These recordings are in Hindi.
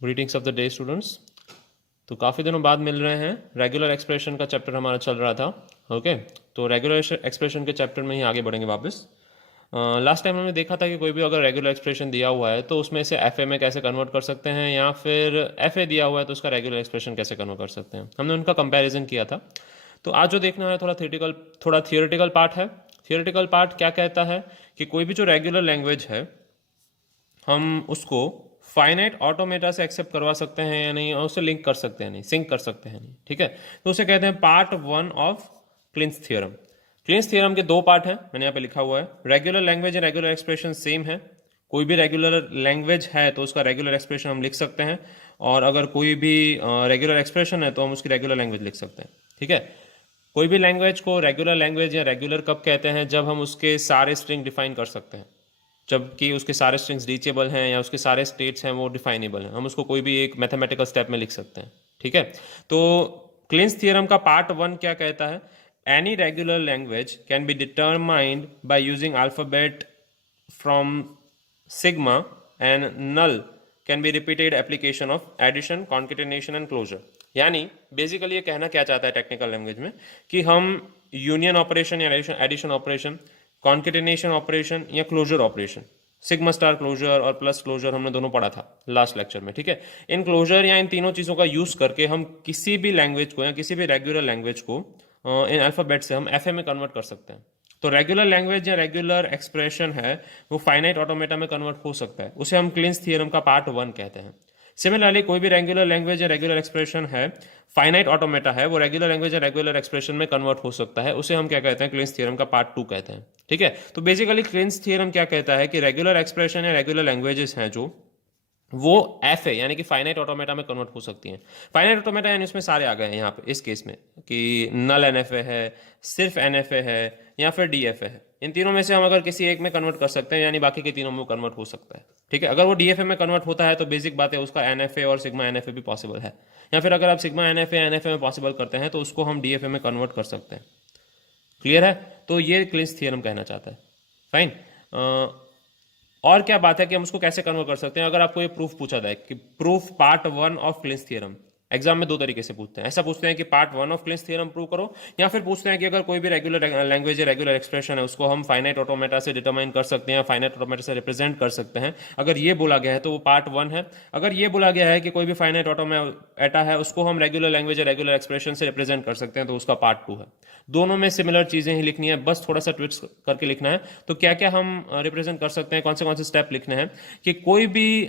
Greetings of the day students. तो काफ़ी दिनों बाद मिल रहे हैं। रेगुलर एक्सप्रेशन का चैप्टर हमारा चल रहा था। ओके, तो रेगुलर एक्सप्रेशन के चैप्टर में ही आगे बढ़ेंगे वापस। लास्ट टाइम हमने देखा था कि कोई भी अगर रेगुलर एक्सप्रेशन दिया हुआ है तो उसमें से एफ ए में कैसे कन्वर्ट कर सकते हैं, या फिर एफ ए दिया हुआ है तो उसका रेगुलर एक्सप्रेशन कैसे कन्वर्ट कर सकते हैं। हमने उनका कंपैरिजन किया था। तो आज जो देखना है थोड़ा थियोरेटिकल पार्ट है। थियोरेटिकल पार्ट क्या कहता है कि कोई भी जो रेगुलर लैंग्वेज है हम उसको फाइनाइट ऑटोमेटा से एक्सेप्ट करवा सकते हैं या नहीं, और उससे लिंक कर सकते हैं नहीं, सिंक कर सकते हैं नहीं। ठीक है, तो उसे कहते हैं part one of Kleene's theorem. Kleene's theorem के दो पार्ट हैं, मैंने यहाँ पे लिखा हुआ है। Regular language and regular expression same है। कोई भी रेगुलर लैंग्वेज है तो उसका रेगुलर एक्सप्रेशन हम लिख सकते हैं, और अगर कोई भी रेगुलर एक्सप्रेशन है तो हम उसकी रेगुलर लैंग्वेज लिख सकते हैं। ठीक है, कोई भी लैंग्वेज को रेगुलर लैंग्वेज या रेगुलर कब कहते हैं, जब हम उसके सारे स्ट्रिंग डिफाइन कर सकते हैं, जबकि उसके सारे स्ट्रिंग्स रीचेबल हैं या उसके सारे स्टेट्स हैं वो डिफाइनेबल हैं, हम उसको कोई भी एक मैथमेटिकल स्टेप में लिख सकते हैं। ठीक है, तो क्लिंस थियरम का पार्ट वन क्या कहता है? Any regular language can be determined by using alphabet from sigma and null can be repeated application of addition, concatenation and closure. यानी बेसिकली ये कहना क्या चाहता है टेक्निकल लैंग्वेज में कि हम यूनियन ऑपरेशन या एडिशन ऑपरेशन, कॉन्केटेनेशन ऑपरेशन या closure operation, sigma star closure और प्लस क्लोजर हमने दोनों पढ़ा था लास्ट लेक्चर में। ठीक है, इन क्लोजर या इन तीनों चीज़ों का यूज़ करके हम किसी भी लैंग्वेज को या किसी भी रेगुलर लैंग्वेज को इन अल्फ़ाबेट से हम एफ में कन्वर्ट कर सकते हैं। तो रेगुलर लैंग्वेज या रेगुलर एक्सप्रेशन है वो फाइनाइट ऑटोमेटा में कन्वर्ट हो सकता है, उसे हम क्लिंस थियरम का पार्ट वन कहते हैं। सिमिलरली कोई भी रेगुलर लैंग्वेज या रेगुलर एक्सप्रेशन है, फाइनाइट ऑटोमेटा है, वो रेगुलर लैंग्वेज या रेगुलर एक्सप्रेशन में कन्वर्ट हो सकता है, उसे हम क्या कहते हैं? क्लिंस थ्योरम का पार्ट टू कहते हैं। ठीक है, तो बेसिकली क्लिंस थ्योरम क्या कहता है कि रेगुलर एक्सप्रेशन या रेगुलर लैंग्वेजेस हैं जो वो एफ है यानी कि फाइनाइट ऑटोमेटा में कन्वर्ट हो सकती हैं। फाइनाइट ऑटोमेटा यानी उसमें सारे आ गए हैं यहाँ पे इस केस में कि नल एन एफ ए है, सिर्फ एन एफ ए है, या फिर डी एफ ए है। इन तीनों में से हम अगर किसी एक में कन्वर्ट कर सकते हैं, यानी बाकी के तीनों में कन्वर्ट हो सकता है। ठीक है, अगर वो डी एफ ए में कन्वर्ट होता है तो बेसिक बात है उसका एन एफ ए और सिग्मा एन एफ ए भी पॉसिबल है, या फिर अगर आप सिग्मा एन एफ ए में पॉसिबल करते हैं तो उसको हम डी एफ ए में कन्वर्ट कर सकते हैं। क्लियर है? तो ये क्लिंस थियरम कहना चाहता है। फाइन। और क्या बात है कि हम उसको कैसे कन्वर्ट कर सकते हैं? अगर आपको ये प्रूफ पूछा जाए कि proof part one of Kleene's theorem, exam में दो तरीके से पूछते हैं। ऐसा पूछते हैं कि part one of Kleene's theorem prove करो, या फिर पूछते हैं कि अगर कोई भी रेगुलर लैंग्वेज या रेगुलर एक्सप्रेशन है उसको हम फाइनाइट ऑटोमेटा से डिटरमाइन कर सकते हैं, फाइनाइट ऑटोमेटा से रिप्रेजेंट कर सकते हैं। अगर ये बोला गया है तो वो पार्ट वन है। अगर ये बोला गया है कि कोई भी फाइनाइट ऑटोमेटा है उसको हम रेगुलर लैंग्वेज या रेगुलर एक्सप्रेशन से रिप्रेजेंट कर सकते हैं, तो उसका पार्ट टू है। दोनों में सिमिलर चीजें ही लिखनी है, बस थोड़ा सा ट्विस्ट करके लिखना है। तो क्या क्या हम रिप्रेजेंट कर सकते हैं, कौन से स्टेप लिखने हैं कि कोई भी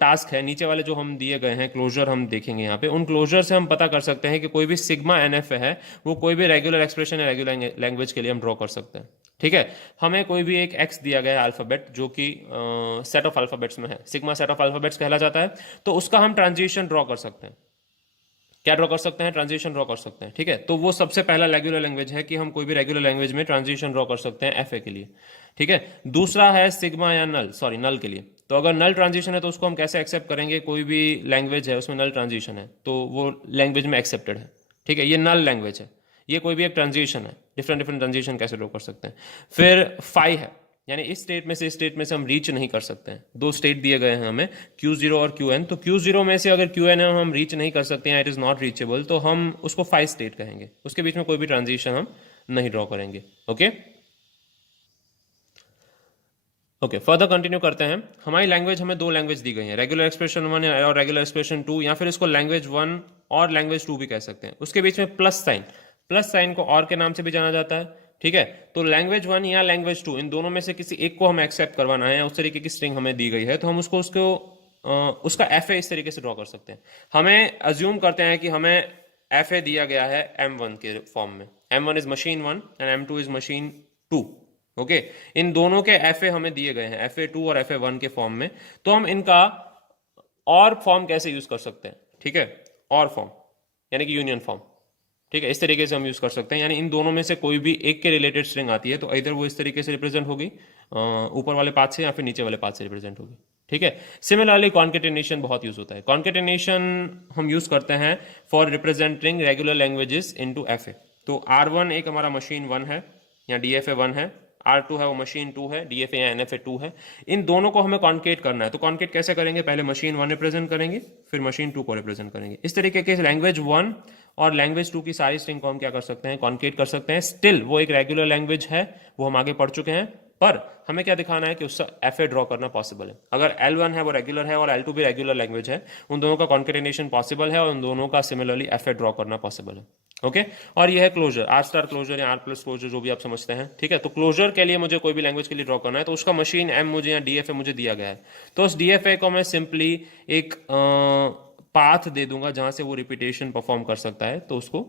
टास्क है, नीचे वाले जो हम दिए गए हैं क्लोजर हम देखेंगे यहाँ पे, उन क्लोजर से हम पता कर सकते हैं कि कोई भी सिग्मा एन एफ है वो कोई भी रेगुलर एक्सप्रेशन या रेगुलर लैंग्वेज के लिए हम ड्रॉ कर सकते हैं। ठीक है, हमें कोई भी एक एक्स दिया गया है अल्फाबेट जो कि सेट ऑफ अल्फाबेट्स में है, सिग्मा सेट ऑफ अल्फाबेट्स कहला जाता है, तो उसका हम ट्रांजिशन ड्रॉ कर सकते हैं। क्या ड्रॉ कर सकते हैं? ट्रांजिशन ड्रॉ कर सकते हैं। ठीक है, तो वो सबसे पहला रेगुलर लैंग्वेज है कि हम कोई भी रेगुलर लैंग्वेज में ट्रांजिशन ड्रॉ कर सकते हैं एफ ए के लिए। ठीक है, दूसरा है सिग्मा या नल, सॉरी नल के लिए। तो अगर नल ट्रांजिशन है तो उसको हम कैसे एक्सेप्ट करेंगे? कोई भी लैंग्वेज है उसमें नल ट्रांजिशन है तो वो लैंग्वेज में एक्सेप्टेड है। ठीक है, ये नल लैंग्वेज है, ये कोई भी एक ट्रांजिशन है, डिफरेंट डिफरेंट ट्रांजिशन कैसे ड्रॉ कर सकते हैं। फिर फाई है, यानी इस स्टेट में से इस स्टेट में से हम रीच नहीं कर सकते हैं। दो स्टेट दिए गए हैं हमें Q0 और Qn, तो Q0 में से अगर Qn हम रीच नहीं कर सकते हैं, इट इज नॉट रीचेबल, तो हम उसको 5 स्टेट कहेंगे, उसके बीच में कोई भी ट्रांजिशन हम नहीं ड्रॉ करेंगे। ओके ओके, फर्दर कंटिन्यू करते हैं। हमारी लैंग्वेज, हमें दो लैंग्वेज दी गई है, रेगुलर एक्सप्रेशन वन और रेगुलर एक्सप्रेशन टू, या फिर इसको लैंग्वेज वन और लैंग्वेज टू भी कह सकते हैं। उसके बीच में प्लस साइन को और के नाम से भी जाना जाता है। ठीक है, तो लैंग्वेज वन या लैंग्वेज टू, इन दोनों में से किसी एक को हमें एक्सेप्ट करवाना है, उस तरीके की स्ट्रिंग हमें दी गई है, तो हम उसका एफ ए इस तरीके से ड्रॉ कर सकते हैं। हमें अज्यूम करते हैं कि हमें एफ ए दिया गया है M1 के फॉर्म में, M1 is machine 1 and M2 is machine 2। Okay, इन दोनों के एफ ए हमें दिए गए हैं, FA2 और FA1 के फॉर्म में। तो हम इनका और फॉर्म कैसे यूज कर सकते हैं? ठीक है, और फॉर्म यानी कि यूनियन फॉर्म। ठीक है, इस तरीके से हम यूज कर सकते हैं, यानी इन दोनों में से कोई भी एक के रिलेटेड स्ट्रिंग आती है तो इधर वो इस तरीके से रिप्रेजेंट होगी, ऊपर वाले पाथ से या फिर नीचे वाले पाथ से रिप्रेजेंट होगी। ठीक है, सिमिलरली कॉन्केटेनेशन बहुत यूज होता है। कॉन्केटेनेशन हम यूज करते हैं for representing regular languages into F A. तो R1 एक हमारा मशीन 1 है या DFA1 है, R2 है वो मशीन 2 है, DFA या NFA 2 है। इन दोनों को हमें कॉन्केट करना है। तो कॉन्केट कैसे करेंगे? पहले मशीन 1 रिप्रेजेंट करेंगे, फिर मशीन 2 को रिप्रेजेंट करेंगे। इस तरीके के लैंग्वेज 1 और लैंग्वेज 2 की सारी स्ट्रिंग को हम क्या कर सकते हैं? कॉन्केट कर सकते हैं। स्टिल वो एक रेगुलर लैंग्वेज है, वो हम आगे पढ़ चुके हैं, पर हमें क्या दिखाना है कि उसका एफए ड्रॉ करना पॉसिबल है। अगर L1 है वो रेगुलर है और L2 भी रेगुलर लैंग्वेज है, उन दोनों का कॉन्केटेनेशन पॉसिबल है और उन दोनों का सिमिलरली एफए ड्रॉ करना पॉसिबल है। ओके और ये है क्लोजर, आर स्टार क्लोजर या आर प्लस क्लोजर, जो भी आप समझते हैं। ठीक है, तो क्लोजर के लिए मुझे कोई भी लैंग्वेज के लिए ड्रॉ करना है तो उसका मशीन एम मुझे या DFA मुझे दिया गया है, तो उस DFA को मैं सिंपली एक पाथ दे दूंगा जहां से वो रिपीटेशन परफॉर्म कर सकता है, तो उसको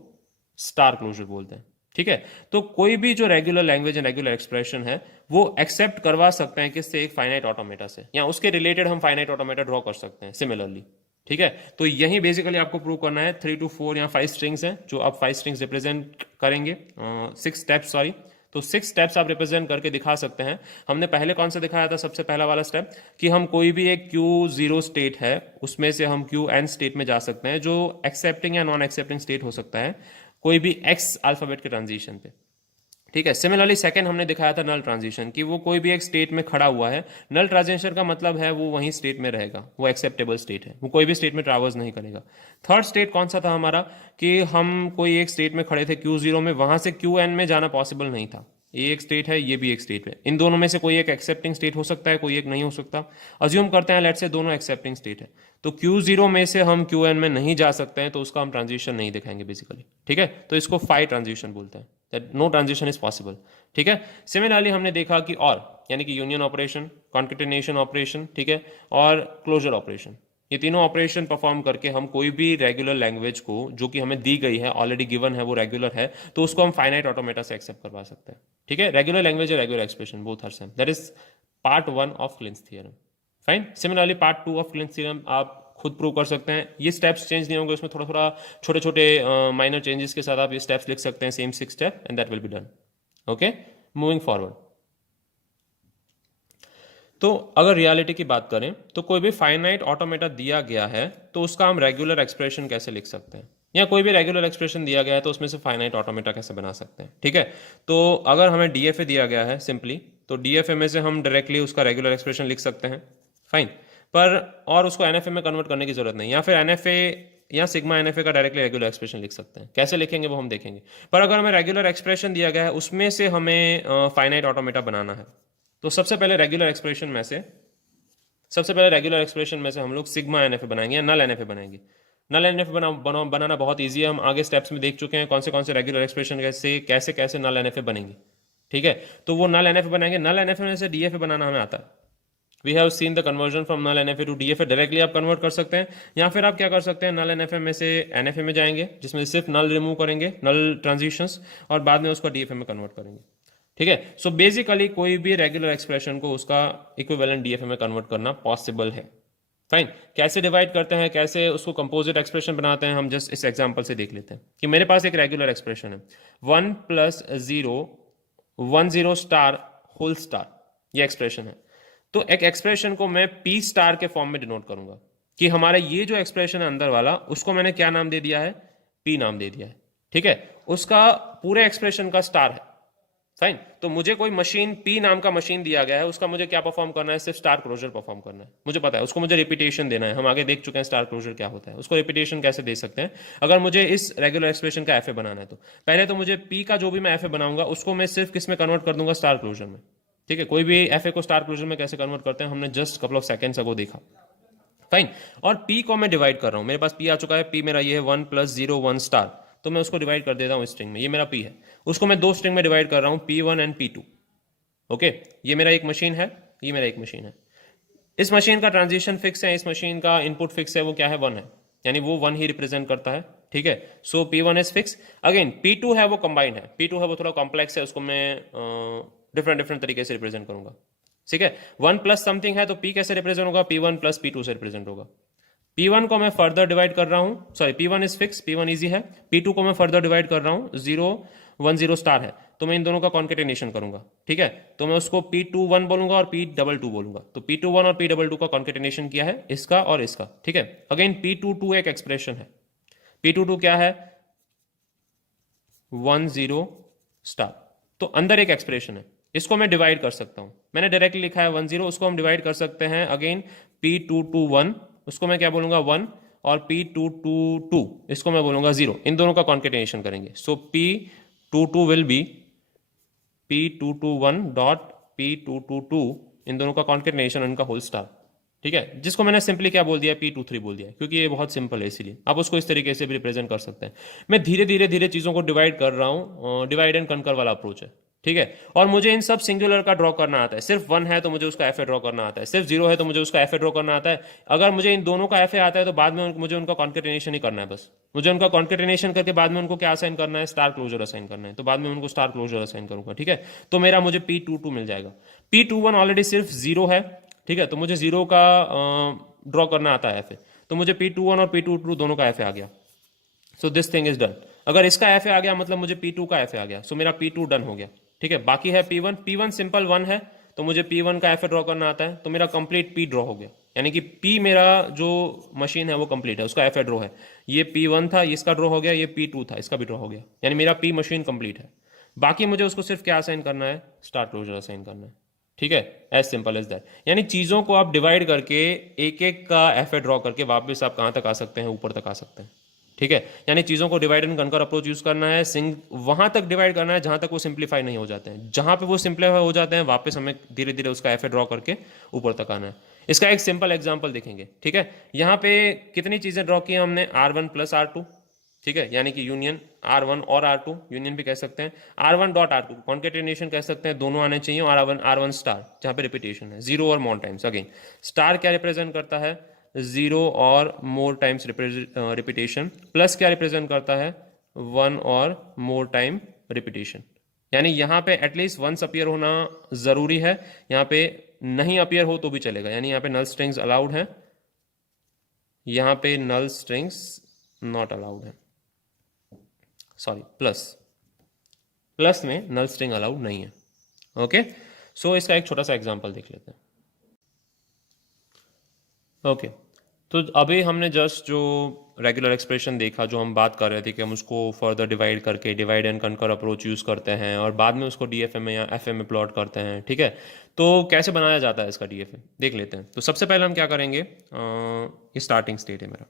स्टार क्लोजर बोलते हैं। ठीक है, तो कोई भी जो regular language and regular expression है वो एक्सेप्ट करवा सकते हैं किससे? एक फाइनाइट ऑटोमेटा से, या उसके रिलेटेड हम फाइनाइट ऑटोमेटा ड्रॉ कर सकते हैं सिमिलरली। ठीक है, तो यही बेसिकली आपको प्रूव करना है। 3 to 4 या 5 स्ट्रिंग्स हैं जो आप 5 स्ट्रिंग्स रिप्रेजेंट करेंगे, 6 स्टेप्स सॉरी, तो 6 स्टेप्स आप रिप्रेजेंट करके दिखा सकते हैं। हमने पहले कौन सा दिखाया था? सबसे पहला वाला स्टेप कि हम कोई भी एक Q0 स्टेट है उसमें से हम Qn स्टेट में जा सकते हैं, जो एक्सेप्टिंग या नॉन एक्सेप्टिंग स्टेट हो सकता है कोई भी X अल्फाबेट के ट्रांजिशन पे। ठीक है, सिमिलरली सेकंड हमने दिखाया था नल ट्रांजिशन, कि वो कोई भी एक स्टेट में खड़ा हुआ है। नल ट्रांजिशन का मतलब है वो वहीं स्टेट में रहेगा, वो एक्सेप्टेबल स्टेट है, वो कोई भी स्टेट में ट्रैवर्स नहीं करेगा। थर्ड स्टेट कौन सा था हमारा? कि हम कोई एक स्टेट में खड़े थे Q0 में, वहां से Qn में जाना पॉसिबल नहीं था। ये एक स्टेट है, ये भी एक स्टेट है, इन दोनों में से कोई एक एक्सेप्टिंग स्टेट हो सकता है, कोई एक नहीं हो सकता। अज्यूम करते हैं लेट से दोनों एक्सेप्टिंग स्टेट है, तो Q0 में से हम Qn में नहीं जा सकते हैं, तो उसका हम ट्रांजिशन नहीं दिखाएंगे बेसिकली। ठीक है, तो इसको फाई ट्रांजिशन बोलते हैं, that no transition is possible. ठीक है, सिमिलरली हमने देखा कि और यानी कि यूनियन ऑपरेशन, कॉन्केटेनेशन ऑपरेशन, ठीक है, और क्लोजर ऑपरेशन, ये तीनों ऑपरेशन परफॉर्म करके हम कोई भी रेगुलर लैंग्वेज को जो कि हमें दी गई है, ऑलरेडी गिवन है, वो रेगुलर है, तो उसको हम फाइनाइट ऑटोमेटा से एक्सेप्ट करवा सकते हैं। ठीक है, रेगुलर लैंग्वेज और regular expression both are same, that is part 1 of Kleene's theorem. Fine, similarly part 2 of Kleene's theorem आप खुद प्रूव कर सकते हैं। ये स्टेप्स चेंज नहीं होंगे, उसमें थोड़ा थोड़ा छोटे छोटे माइनर चेंजेस के साथ आप ये स्टेप्स लिख सकते हैं, same 6 step, and that will be done. Okay, moving forward. तो अगर रियलिटी की बात करें तो कोई भी फाइनाइट ऑटोमेटा दिया गया है तो उसका हम रेगुलर एक्सप्रेशन कैसे लिख सकते हैं, या कोई भी रेगुलर एक्सप्रेशन दिया गया है तो उसमें से फाइनाइट ऑटोमेटा कैसे बना सकते हैं। ठीक है, तो अगर हमें DFA दिया गया है सिंपली, तो DFA में से हम डायरेक्टली उसका रेगुलर एक्सप्रेशन लिख सकते हैं। फाइन, पर और उसको NFA में कन्वर्ट करने की जरूरत नहीं, या फिर NFA या सिग्मा NFA का डायरेक्टली रेगुलर एक्सप्रेशन लिख सकते हैं। कैसे लिखेंगे वो हम देखेंगे, पर अगर हमें रेगुलर एक्सप्रेशन दिया गया है उसमें से हमें फाइनाइट ऑटोमेटा बनाना है, तो सबसे पहले रेगुलर एक्सप्रेशन में से हम लोग सिग्मा NFA बनाएंगे या नल NFA बनाएंगे। नल NFA बनाना बहुत ईजी है, हम आगे स्टेप्स में देख चुके हैं कौन से रेगुलर एक्सप्रेशन कैसे नल NFA बनेंगे। ठीक है, तो वो नल NFA बनाएंगे। नल NFA में से DFA बनाना हमें आता है। We have seen the conversion from null NFA to DFA, directly आप कन्वर्ट कर सकते हैं, या फिर आप क्या कर सकते हैं, नल NFA में से NFA में जाएंगे जिसमें सिर्फ नल रिमूव करेंगे, नल ट्रांजिशंस, और बाद में उसको DFA में कन्वर्ट करेंगे। ठीक है, सो बेसिकली कोई भी रेगुलर एक्सप्रेशन को उसका इक्विवेलेंट DFA में कन्वर्ट करना पॉसिबल है। फाइन, कैसे डिवाइड करते हैं, कैसे उसको कंपोजिट एक्सप्रेशन बनाते हैं, हम जस्ट इस एग्जांपल से देख लेते हैं कि मेरे पास एक रेगुलर एक्सप्रेशन है 1 + 0 1 0 स्टार होल स्टार, ये एक्सप्रेशन है। तो एक एक्सप्रेशन को मैं P स्टार के फॉर्म में डिनोट करूंगा कि हमारा ये जो एक्सप्रेशन है अंदर वाला, उसको मैंने क्या नाम दे दिया है? P नाम दे दिया है। ठीक है, उसका पूरे एक्सप्रेशन का स्टार है। फाइन, तो मुझे कोई मशीन P नाम का मशीन दिया गया है, उसका मुझे क्या परफॉर्म करना है? सिर्फ स्टार क्लोजर परफॉर्म करना है, मुझे पता है। उसको मुझे रिपीटेशन देना है, हम आगे देख चुके हैं स्टार क्लोजर क्या होता है। उसको रिपीटेशन कैसे दे सकते हैं अगर मुझे इस रेगुलर एक्सप्रेशन का FA बनाना है? तो पहले तो मुझे P का जो भी मैं FA बनाऊंगा उसको मैं सिर्फ किस में कन्वर्ट कर दूंगा? स्टार क्लोजर में। ठीक है, कोई भी FA को स्टार क्लोजर में कैसे कन्वर्ट करते हैं हमने जस्ट कपल ऑफ सेकेंड्स अगो देखा। फाइन, और P को मैं डिवाइड कर रहा हूं, मेरे पास P आ चुका है, P मेरा ये है 1 + 0 1 स्टार, तो मैं उसको डिवाइड कर देता हूं स्ट्रिंग में, ये मेरा P है, उसको मैं 2 स्ट्रिंग में डिवाइड कर रहा हूं, P1 एंड P2। ओके, ये मेरा एक मशीन है, ये मेरा एक मशीन है। इस मशीन का ट्रांजिशन फिक्स है, इस मशीन का इनपुट फिक्स है, वो क्या है? 1 है, यानी वो 1 ही रिप्रेजेंट करता है। ठीक है, सो P1 is fix. Again P2 है वो कंबाइंड है, P2 है वो थोड़ा कॉम्प्लेक्स है, उसको मैं डिफरेंट तरीके से रिप्रेजेंट करूंगा। ठीक है, 1 प्लस समथिंग है तो P कैसे रिप्रेजेंट होगा? P1 + P2 से रिप्रेजेंट होगा। P1 को मैं फर्दर डिवाइड कर रहा हूं, sorry P1 is fix, P1 easy है। P2 को मैं फर्दर डिवाइड कर रहा हूं, 0 1 0 स्टार है, तो मैं इन दोनों का कॉन्केटेनेशन करूंगा। ठीक है, तो मैं उसको P21 बोलूंगा और P22 बोलूंगा, तो P21 और P22 का कॉन्केटेनेशन किया है, इसका और इसका। ठीक है, अगेन P22 एक एक्सप्रेशन है, P22 क्या है? 1 0 स्टार, तो अंदर एक एक्सप्रेशन है। इसको मैं डिवाइड कर सकता हूँ, मैंने डायरेक्टली लिखा है 1 0, उसको हम डिवाइड कर सकते हैं अगेन P2 2 1, उसको मैं क्या बोलूँगा 1, और P2 2 2 इसको मैं बोलूँगा 0, इन दोनों का कॉन्केटेनेशन करेंगे। सो P2 2 will be P2 2 1 dot P2 2 2, इन दोनों का कॉन्केटेनेशन, इनका होल स्टार, ठीक है, जिसको मैंने सिंपली क्या बोल दिया P2 3 बोल दिया, क्योंकि ये बहुत सिंपल है, इसीलिए आप उसको इस तरीके से भी रिप्रेजेंट कर सकते हैं। मैं धीरे धीरे धीरे चीज़ों को डिवाइड कर रहा हूँ, डिवाइड एंड कनकर वाला अप्रोच है, ठीक है। और मुझे इन सब सिंगुलर का ड्रॉ करना आता है, सिर्फ 1 है तो मुझे उसका एफ ए ड्रॉ करना आता है, सिर्फ 0 है तो मुझे उसका एफ ए ड्रॉ करना आता है। अगर मुझे इन दोनों का एफ ए आता है तो बाद में मुझे उनका कॉन्केटेनेशन ही करना है, बस मुझे उनका कॉन्केटेनेशन करके बाद में उनको क्या असाइन करना है, स्टार क्लोजर असाइन करना है, तो बाद में उनको स्टार क्लोजर असाइन करूंगा, ठीक है। तो मेरा मुझे P2 2 मिल जाएगा। P2 1 ऑलरेडी सिर्फ 0 है, ठीक है, तो मुझे 0 का ड्रॉ करना आता है एफ ए, तो मुझे P2 1 और P2 2 दोनों का एफ ए आ गया। So this thing is done. अगर इसका एफ ए आ गया मतलब मुझे P2 का एफ ए आ गया, सो मेरा P2 डन हो गया, ठीक है। बाकी है P1 सिंपल 1 है, तो मुझे P1 का एफ ए ड्रॉ करना आता है, तो मेरा कंप्लीट P ड्रॉ हो गया, यानी कि P मेरा जो मशीन है वो कंप्लीट है, उसका एफ ए ड्रॉ है। ये P1 था, इसका ड्रॉ हो गया, ये P2 था, इसका भी ड्रॉ हो गया, यानी मेरा P मशीन कंप्लीट है। बाकी मुझे उसको सिर्फ क्या असाइन करना है, स्टार क्लोजर असाइन करना है, ठीक है, एज सिंपल एज दैट। यानी चीज़ों को आप डिवाइड करके एक एक का एफ ए ड्रॉ करके वापस आप कहाँ तक आ सकते हैं, ऊपर तक आ सकते हैं, ठीक है। यानी चीज़ों को divide and conquer approach use करना है, वहां तक डिवाइड करना है जहां तक वो सिंप्लीफाई नहीं हो जाते हैं, जहां पे वो सिंप्लीफाई हो जाते हैं वापस हमें धीरे धीरे उसका एफ ए ड्रॉ करके ऊपर तक आना है। इसका एक सिंपल एग्जाम्पल देखेंगे, ठीक है। यहाँ पे कितनी चीज़ें ड्रॉ की हमने, R1 + R2, ठीक है, यानी कि यूनियन R1 और R2, यूनियन भी कह सकते हैं, R1 डॉट R2 कॉन्केटेनेशन कह सकते हैं, दोनों आने चाहिए, और R1 स्टार जहाँ पे रिपीटेशन है 0 और मोर टाइम्स। अगेन स्टार क्या रिप्रेजेंट करता है, 0 और मोर टाइम्स रिपीटेशन, प्लस क्या रिप्रेजेंट करता है, 1 और मोर टाइम रिपीटेशन। यानी यहाँ पे एटलीस्ट वंस अपीयर होना जरूरी है, यहाँ पे नहीं अपीयर हो तो भी चलेगा, यानी यहाँ पे नल स्ट्रिंग्स अलाउड है, यहाँ पे नल स्ट्रिंग्स नॉट अलाउड है, सॉरी प्लस में नल स्ट्रिंग अलाउड नहीं है, ओके। सो इसका एक छोटा सा एग्जांपल देख लेते हैं, ओके। तो अभी हमने जस्ट जो रेगुलर एक्सप्रेशन देखा, जो हम बात कर रहे थे कि हम उसको फर्दर डिवाइड करके divide and conquer approach use करते हैं और बाद में उसको डीएफए में या एफए में प्लॉट करते हैं, ठीक है। तो कैसे बनाया जाता है इसका डीएफए देख लेते हैं। तो सबसे पहले हम क्या करेंगे, ये स्टार्टिंग स्टेट है मेरा,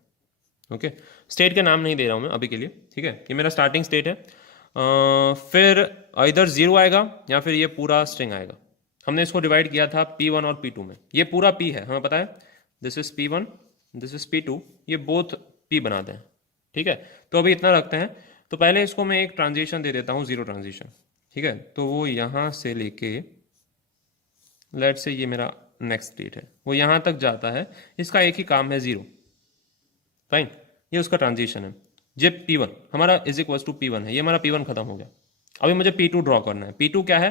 ओके। स्टेट के नाम नहीं दे रहा हूँ मैं अभी के लिए, ठीक है, ये मेरा स्टार्टिंग स्टेट है। फिर इधर 0 आएगा या फिर ये पूरा स्ट्रिंग आएगा। हमने इसको डिवाइड किया था P1 और P2 में, ये पूरा P है, हमें पता है, this is P1, this is P2, ये बोथ P बनाते हैं, ठीक है। तो अभी इतना रखते हैं। तो पहले इसको मैं एक ट्रांजिशन दे देता हूँ, 0 ट्रांजिशन, ठीक है। तो वो यहाँ से लेके लेट से ये मेरा नेक्स्ट स्टेट है, वो यहाँ तक जाता है, इसका एक ही काम है 0, फाइन, ये उसका ट्रांजिशन है। ये P1 हमारा इज इक्वल टू P1 है, ये हमारा P1 खत्म हो गया। अभी मुझे P2 ड्रॉ करना है। P2 क्या है,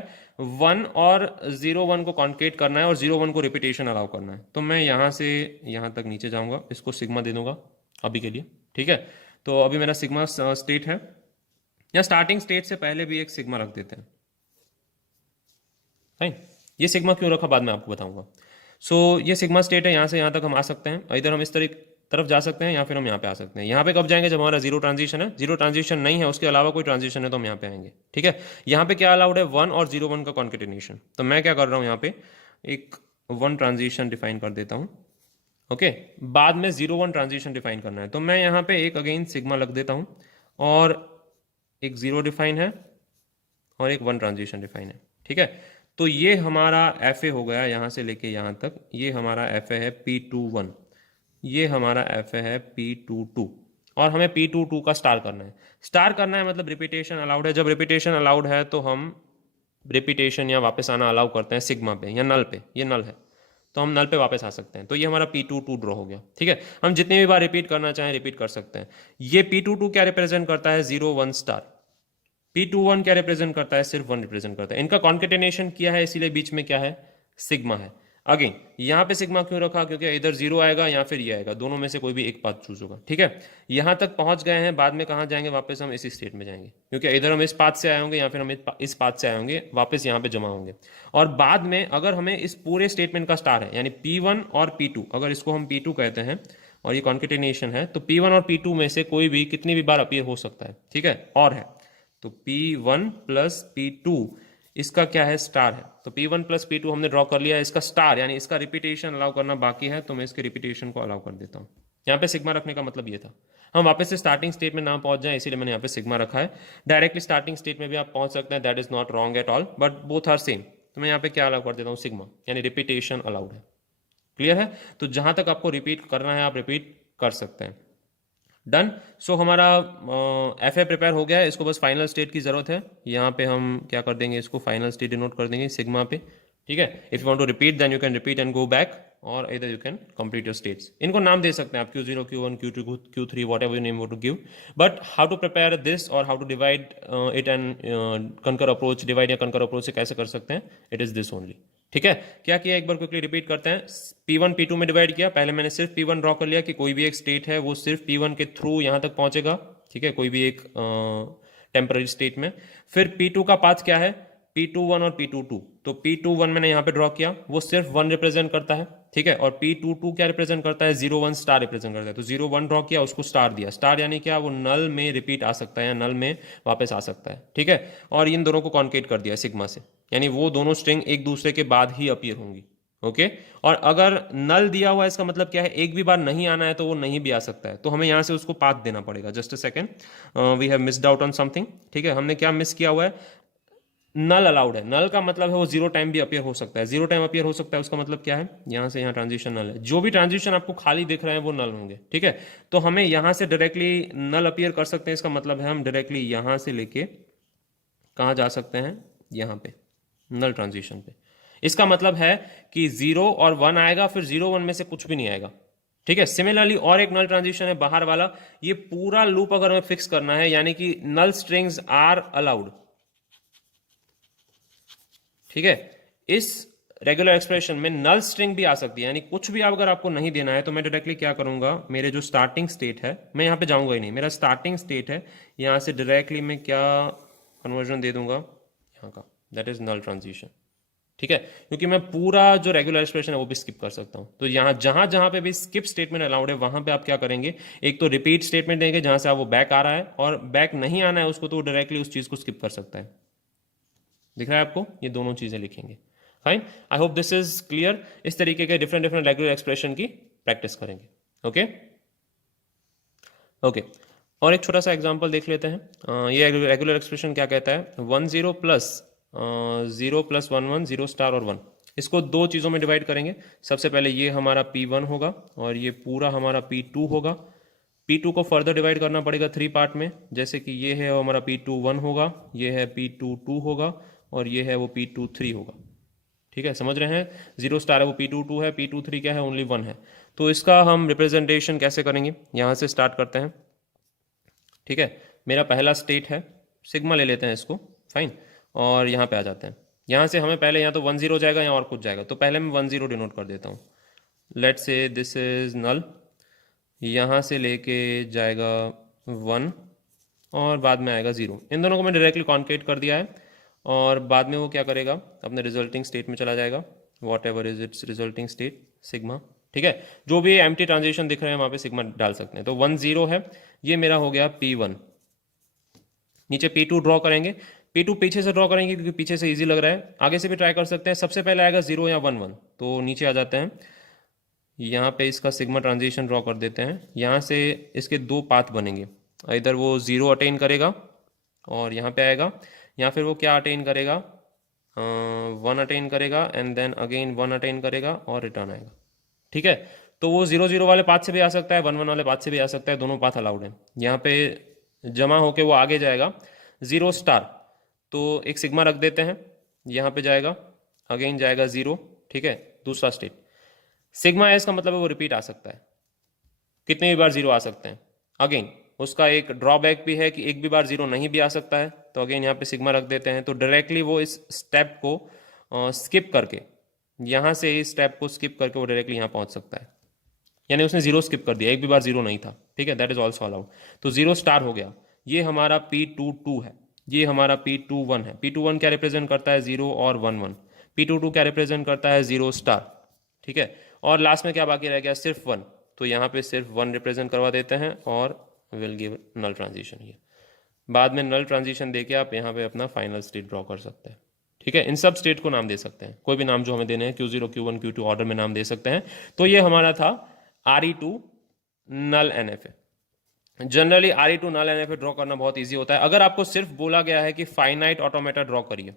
1 और 0 1 को कॉन्केट करना है और 0 1 को रिपीटेशन अलाउ करना है। तो मैं यहाँ से यहाँ तक नीचे जाऊँगा, इसको सिग्मा दे दूंगा अभी के लिए, ठीक है। तो अभी मेरा सिग्मा स्टेट है, या स्टार्टिंग स्टेट से पहले भी एक सिग्मा रख देते हैं, फाइन। ये सिग्मा क्यों रखा बाद में आपको बताऊंगा। सो ये सिग्मा स्टेट है, यहाँ से यहाँ तक हम आ सकते हैं, इधर हम इस तरफ जा सकते हैं या फिर हम यहाँ पे आ सकते हैं। यहाँ पे कब जाएंगे, जब हमारा 0 ट्रांजिशन है, 0 ट्रांजिशन नहीं है, उसके अलावा कोई ट्रांजिशन है तो हम यहाँ पे आएंगे, ठीक है। यहाँ पे क्या अलाउड है, 1 और 0 1 का कॉन्केटिनेशन। तो मैं क्या कर रहा हूँ, यहाँ पे एक 1 ट्रांजिशन डिफाइन कर देता हूँ, ओके। बाद में 0 1 ट्रांजिशन डिफाइन करना है, तो मैं यहाँ पे एक अगेन सिग्मा लग देता हूँ, और एक 0 डिफाइन है और एक 1 ट्रांजिशन डिफाइन है, ठीक है। तो ये हमारा एफ ए हो गया, यहाँ से लेके यहाँ तक ये हमारा एफ ए है P21, ये हमारा एफ ए है P22, और हमें P22 का स्टार करना है। स्टार करना है मतलब रिपीटेशन अलाउड है, जब रिपीटेशन अलाउड है तो हम रिपीटेशन या वापस आना अलाउ करते हैं सिग्मा पे या नल पे, ये नल है तो हम नल पे वापस आ सकते हैं। तो ये हमारा P22 ड्रॉ हो गया, ठीक है। हम जितनी भी बार रिपीट करना चाहें रिपीट कर सकते हैं। ये P22 क्या रिप्रेजेंट करता है, 0 1 स्टार। P21 क्या रिप्रेजेंट करता है, सिर्फ 1 रिप्रेजेंट करता है। इनका कॉन्केटेनेशन किया है, इसीलिए बीच में क्या है, सिग्मा है। अगेन यहाँ पे सिग्मा क्यों रखा, क्योंकि इधर 0 आएगा या फिर ये आएगा, दोनों में से कोई भी एक पाथ चूज होगा, ठीक है। यहाँ तक पहुंच गए हैं, बाद में कहाँ जाएंगे, वापस हम इसी स्टेट में जाएंगे, क्योंकि इधर हम इस पाथ से आए होंगे या फिर हम इस पाथ से आए होंगे, वापस यहाँ पे जमा होंगे। और बाद में अगर हमें इस पूरे स्टेटमेंट का स्टार है, यानी P1 और P2, अगर इसको हम P2 कहते हैं और ये कॉन्केटेनेशन है, तो P1 और P2 में से कोई भी कितनी भी बार अपीयर हो सकता है, ठीक है, और है। तो P1 + P2 इसका क्या है, स्टार है। तो P1 प्लस P2 हमने ड्रॉ कर लिया है, इसका स्टार यानी इसका रिपीटेशन अलाउ करना बाकी है, तो मैं इसके रिपीटेशन को अलाउ कर देता हूँ। यहाँ पे सिग्मा रखने का मतलब ये था, हम वापस से स्टार्टिंग स्टेट में ना पहुंच जाए, इसीलिए मैंने यहाँ पे सिग्मा रखा है। डायरेक्टली स्टार्टिंग स्टेट में भी आप पहुंच सकते हैं, that is not wrong at all, but both are same. तो मैं यहाँ पे क्या अलाउ कर देता हूँ, सिग्मा, यानी रिपीटेशन अलाउड है। क्लियर है? तो जहां तक आपको रिपीट करना है आप रिपीट कर सकते हैं। डन। सो हमारा एफ ए प्रिपेयर हो गया है, इसको बस फाइनल स्टेट की ज़रूरत है। यहाँ पे हम क्या कर देंगे, इसको फाइनल स्टेट डिनोट कर देंगे सिग्मा पे। ठीक है, if you want to repeat then you can repeat and go back, और इधर you can complete your states. इनको नाम दे सकते हैं आप, Q0, Q1, Q2, Q3, whatever you name want to give. But how to prepare this और how to divide it and conquer approach, divide या कंकर अप्रोच से कैसे कर सकते हैं, इट इज दिस ओनली। ठीक है, क्या किया एक बार क्विकली रिपीट करते हैं। P1 P2 में डिवाइड किया, पहले मैंने सिर्फ P1 ड्रॉ कर लिया कि कोई भी एक स्टेट है वो सिर्फ P1 के थ्रू यहाँ तक पहुंचेगा। ठीक है, कोई भी एक टेम्पररी स्टेट में। फिर P2 का पाथ क्या है, P21 और P22। तो P21 मैंने यहाँ पे ड्रॉ किया, वो सिर्फ 1 रिप्रेजेंट करता है। ठीक है, और P22 क्या रिप्रेजेंट करता है, 0 1 स्टार रिप्रेजेंट करता है। तो 0 1 ड्रॉ किया, उसको स्टार दिया। स्टार यानी क्या, वो नल में रिपीट आ सकता है या नल में वापस आ सकता है। ठीक है, और इन दोनों को कॉन्केट कर दिया सिग्मा से, यानी वो दोनों स्ट्रिंग एक दूसरे के बाद ही अपीयर होंगी। ओके, और अगर नल दिया हुआ है इसका मतलब क्या है, एक भी बार नहीं आना है तो वो नहीं भी आ सकता है, तो हमें यहां से उसको पाथ देना पड़ेगा। Just a second, we have missed out on something. ठीक है, हमने क्या मिस किया हुआ है, नल अलाउड है। नल का मतलब है वो 0 टाइम भी अपीयर हो सकता है। 0 टाइम अपीयर हो सकता है उसका मतलब क्या है, यहां से यहाँ ट्रांजिशन नल है। जो भी ट्रांजिशन आपको खाली दिख रहे हैं वो नल होंगे। ठीक है, तो हमें यहां से डायरेक्टली नल अपीयर कर सकते हैं, इसका मतलब है हम डायरेक्टली यहां से लेके कहाँ जा सकते हैं, यहां पे नल ट्रांजिशन पे। इसका मतलब है कि 0 और 1 आएगा, फिर 0 1 में से कुछ भी नहीं आएगा। ठीक है, सिमिलरली और एक नल ट्रांजिशन है बाहर वाला। ये पूरा लूप अगर हमें फिक्स करना है, यानी कि नल स्ट्रिंग्स आर अलाउड। ठीक है, इस रेगुलर एक्सप्रेशन में नल स्ट्रिंग भी आ सकती है, यानी कुछ भी अगर आपको नहीं देना है तो मैं डायरेक्टली क्या करूंगा, मेरे जो स्टार्टिंग स्टेट है, मैं यहां पे जाऊंगा ही नहीं, मेरा स्टार्टिंग स्टेट है, यहां से डायरेक्टली मैं क्या कन्वर्जन दे दूंगा यहाँ का, दैट इज नल ट्रांजिशन। ठीक है, क्योंकि मैं पूरा जो रेगुलर एक्सप्रेशन है वो भी स्किप कर सकता हूं। तो यहां जहां जहां पे भी स्किप स्टेटमेंट अलाउड है वहां पे आप क्या करेंगे, एक तो रिपीट स्टेटमेंट देंगे जहां से आप वो बैक आ रहा है, और बैक नहीं आना है उसको तो डायरेक्टली उस चीज को स्किप कर सकता है। दिख रहा है आपको, ये दोनों चीजें लिखेंगे। Fine, I hope this is clear. इस तरीके के डिफरेंट डिफरेंट रेगुलर एक्सप्रेशन की प्रैक्टिस करेंगे। ओके ओके, और एक छोटा सा एग्जांपल देख लेते हैं। ये रेगुलर एक्सप्रेशन क्या कहता है, 10 प्लस 0 प्लस 1 1, 0 स्टार और 1, इसको दो चीज़ों में डिवाइड करेंगे। सबसे पहले ये हमारा P1 होगा और ये पूरा हमारा P2 होगा। P2 को फर्दर डिवाइड करना पड़ेगा 3 पार्ट में, जैसे कि ये है हमारा P21 होगा, ये है P22 होगा, और ये है वो P23 होगा। ठीक है, समझ रहे हैं, 0 स्टार है वो P22 है, P23 क्या है, ओनली 1 है। तो इसका हम रिप्रेजेंटेशन कैसे करेंगे, यहाँ से स्टार्ट करते हैं। ठीक है, मेरा पहला स्टेट है, सिग्मा ले लेते हैं इसको। फाइन, और यहाँ पे आ जाते हैं। यहाँ से हमें पहले यहाँ तो 1 0 जाएगा, यहाँ और कुछ जाएगा, तो पहले मैं 1 0 डिनोट कर देता हूँ। लेट से दिस इज नल, यहाँ से लेके जाएगा 1 और बाद में आएगा 0। इन दोनों को मैं डायरेक्टली कॉन्केट कर दिया है, और बाद में वो क्या करेगा, अपने रिजल्टिंग स्टेट में चला जाएगा, what ever is it's resulting state, sigma. ठीक है, जो भी एम्प्टी ट्रांजिशन दिख रहे हैं वहाँ पे सिग्मा डाल सकते हैं। तो 1 0 है, ये मेरा हो गया P1। नीचे P2 ड्रॉ करेंगे, P2 पीछे से ड्रॉ करेंगे क्योंकि पीछे से इजी लग रहा है, आगे से भी ट्राई कर सकते हैं। सबसे पहले आएगा 0 या 1 1, तो नीचे आ जाते हैं, यहाँ पे इसका सिग्मा ट्रांजिशन ड्रॉ कर देते हैं। यहाँ से इसके दो पाथ बनेंगे, इधर वो 0 अटेन करेगा और यहाँ पे आएगा, या फिर वो क्या अटेन करेगा, 1 अटेन करेगा एंड देन अगेन 1 अटेन करेगा और रिटर्न आएगा। ठीक है, तो वो 0 0 वाले पाथ से भी आ सकता है, 1 1 वाले पाथ से भी आ सकता है, दोनों पाथ अलाउड है। यहाँ पे जमा होके वो आगे जाएगा 0 स्टार, तो एक सिग्मा रख देते हैं, यहाँ पे जाएगा, अगेन जाएगा 0। ठीक है, दूसरा स्टेट सिग्मा एस का मतलब है वो रिपीट आ सकता है, कितने भी बार 0 आ सकते हैं। अगेन उसका एक ड्रॉबैक भी है कि एक भी बार 0 नहीं भी आ सकता है, तो अगेन यहाँ पे सिग्मा रख देते हैं। तो डायरेक्टली वो इस स्टेप को स्किप करके, यहाँ से इस स्टेप को स्किप करके वो डायरेक्टली यहाँ पहुँच सकता है, यानी उसने 0 स्किप कर दिया, एक भी बार 0 नहीं था। ठीक है, दैट इज ऑल्सो अलाउड। तो 0 स्टार हो गया, ये हमारा P22 है, ये हमारा P21 है। P21 क्या रिप्रेजेंट करता है, 0 और 1 1। P22 क्या रिप्रेजेंट करता है, 0 स्टार। ठीक है, और लास्ट में क्या बाकी रह गया, सिर्फ 1, तो यहाँ पे सिर्फ 1 रिप्रेजेंट करवा देते हैं और विल गिव नल ट्रांजिशन। ये बाद में नल ट्रांजिशन देके आप यहाँ पे अपना फाइनल स्टेट ड्रॉ कर सकते हैं। ठीक है, इन सब स्टेट को नाम दे सकते हैं, कोई भी नाम जो हमें देने हैं, Q0 Q1 Q2 ऑर्डर में नाम दे सकते हैं। तो ये हमारा था RE2 नल NFA। जनरली RE2 नल NFA ड्रॉ करना बहुत ईजी होता है। अगर आपको सिर्फ बोला गया है कि फाइनाइट ऑटोमेटा ड्रॉ करिए,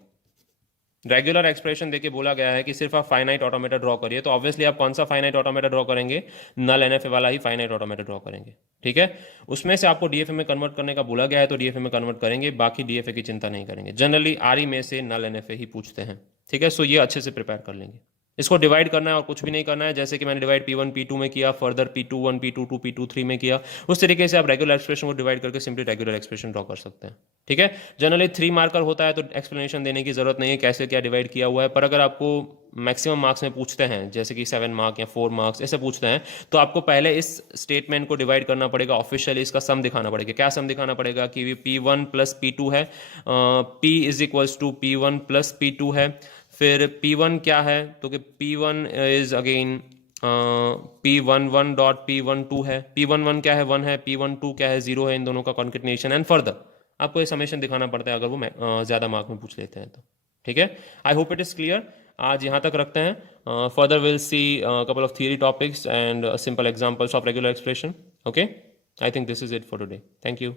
रेगुलर एक्सप्रेशन देके बोला गया है कि सिर्फ आप फाइनाइट ऑटोमेटा ड्रॉ करिए, तो ऑब्वियसली आप कौन सा फाइनाइट ऑटोमेटा ड्रॉ करेंगे, नल NFA वाला ही फाइनाइट ऑटोमेटा ड्रॉ करेंगे। ठीक है, उसमें से आपको DFA में कन्वर्ट करने का बोला गया है तो DFA में कन्वर्ट करेंगे, बाकी DFA की चिंता नहीं करेंगे। जनरली RE में से नल NFA ही पूछते हैं। ठीक है, सो ये अच्छे से प्रिपेयर कर लेंगे। इसको डिवाइड करना है और कुछ भी नहीं करना है, जैसे कि मैंने डिवाइड P1 P2 में किया, फर्दर P2 1 P2 2 P2 3 में किया, उस तरीके से आप रेगुलर एक्सप्रेशन को डिवाइड करके सिंपली रेगुलर एक्सप्रेशन ड्रॉ कर सकते हैं। ठीक है, जनरली 3 मार्कर होता है तो एक्सप्लेनेशन देने की जरूरत नहीं है कैसे क्या डिवाइड किया हुआ है, पर अगर आपको मैक्सिमम मार्क्स में पूछते हैं, जैसे कि 7 मार्क या 4 मार्क्स ऐसे पूछते हैं, तो आपको पहले इस स्टेटमेंट को डिवाइड करना पड़ेगा, ऑफिशियली इसका सम दिखाना पड़ेगा। क्या सम दिखाना पड़ेगा कि P1 प्लस P2 है, P is equals to P1 plus P2 है, फिर P1 क्या है, तो कि P1 is again P11 dot P12 है, P11 क्या है 1 है, P12 क्या है 0 है, इन दोनों का कॉन्केटिनेशन एंड फर्दर आपको ये समेशन दिखाना पड़ता है अगर वो ज़्यादा मार्क में पूछ लेते हैं तो। ठीक है, I hope it is clear. आज यहाँ तक रखते हैं, further will see couple of theory topics and simple examples of regular expression. Okay, I think this is it for today. Thank you.